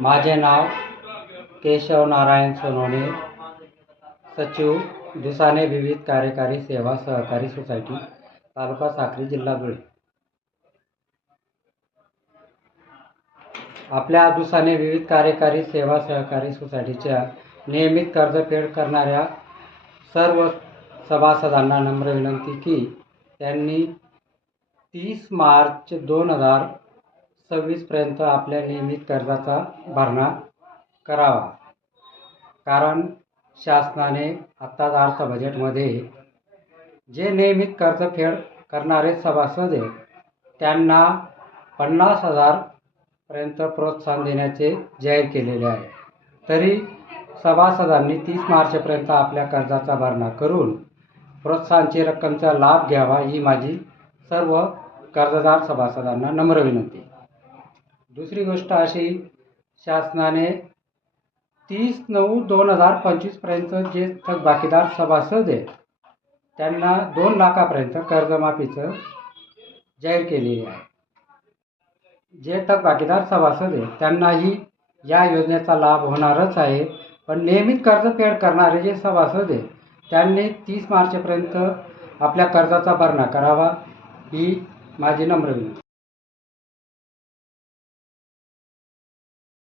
माझे नाव केशव नारायण सोनवणे, सचिव दुसाने विविध कार्यकारी सेवा सहकारी सोसायटी, तालुका साक्री, जिल्हा धुळे। आपल्या दुसाने विविध कार्यकारी सेवा सहकारी सोसायटीच्या नियमित कर्जफेड करणाऱ्या सर्व सभासदांना नम्र विनंती की त्यांनी 30 मार्च 2026 पर्यंत आपल्या नियमित कर्जाचा भरणा करावा। कारण शासनाने आत्ताच अर्थ बजेटमध्ये जे नियमित कर्जफेड करणारे सभासद आहेत त्यांना 50,000 पर्यंत प्रोत्साहन देण्याचे जाहीर केलेले आहे। तरी सभासदांनी 30 मार्चपर्यंत आपल्या कर्जाचा भरणा करून प्रोत्साहनची रक्कमचा लाभ घ्यावा ही माझी सर्व कर्जदार सभासदांना नम्र विनंती। दुसरी गोष्ट अशी, शासनाने 30/9/2025 पर्यंत जे थकबाकीदार सभासद आहेत त्यांना 2 लाखापर्यंत कर्जमाफीचं जाहीर केलेले आहे। जे थकबाकीदार सभासद आहेत त्यांनाही या योजनेचा लाभ होणारच आहे, पण नियमित कर्जफेड करणारे जे सभासद आहेत त्यांनी 30 मार्चपर्यंत आपल्या कर्जाचा भरणा करावा ही माझी नम्र विनंती।